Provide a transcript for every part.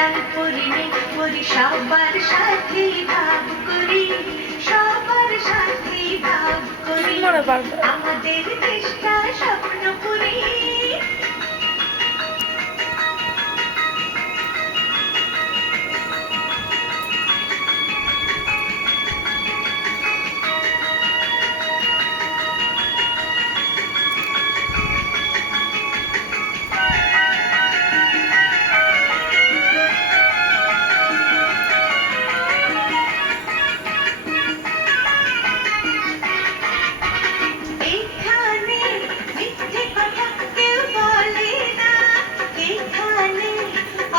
লাল পরিণে করি সবার সাথে ভাব করি, সবার সাথে ভাব করি, আমাদের দেশটা স্বপ্ন করি।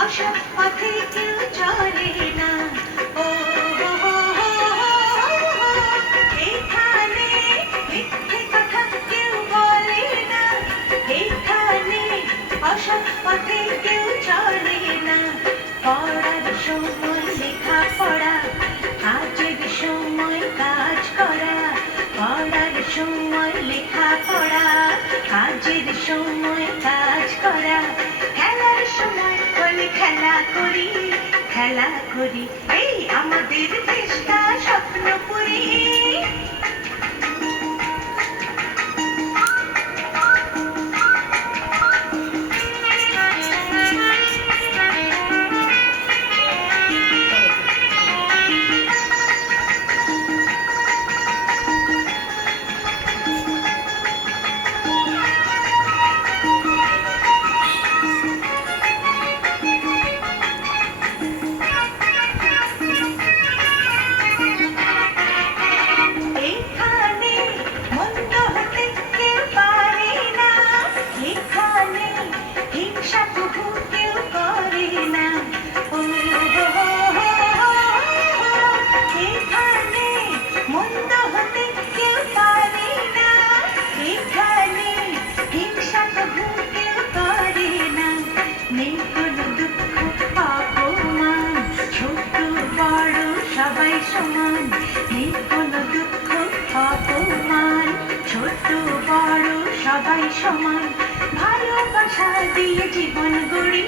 অসৎ পথে কেউ চলে না, ও এখানে মিথ্যে কথা কেউ বলে না, এখানে অসৎ পথে কেউ চলে না। পড়ার সময় লেখা পড়া, কাজের সময় কাজ করা, পড়ার সময় লেখা পড়া, কাজের সময় কাজ করা, খেলার সময় বলে খেলা করি, খেলা করি, এই আমাদের দেশটা স্বপ্ন করি। সবাই সমান, নেই কোনো দুঃখ অপমান, ছোট বড় সবাই সমান, ভালোবাসা দিয়ে জীবন গড়ি,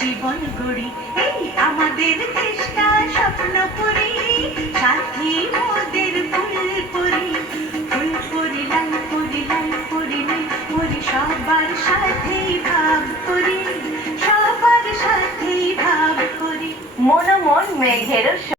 জীবন গড়ি, এই আমাদের দেশটা স্বপ্ন করি, সাথী মোদের ফুল পরি, ফুল পরি লাল পরি, লাল পরি নে পরি, সবার সাথেই ভাব করি, সবার সাথেই ভাব করি। মন মন মেঘের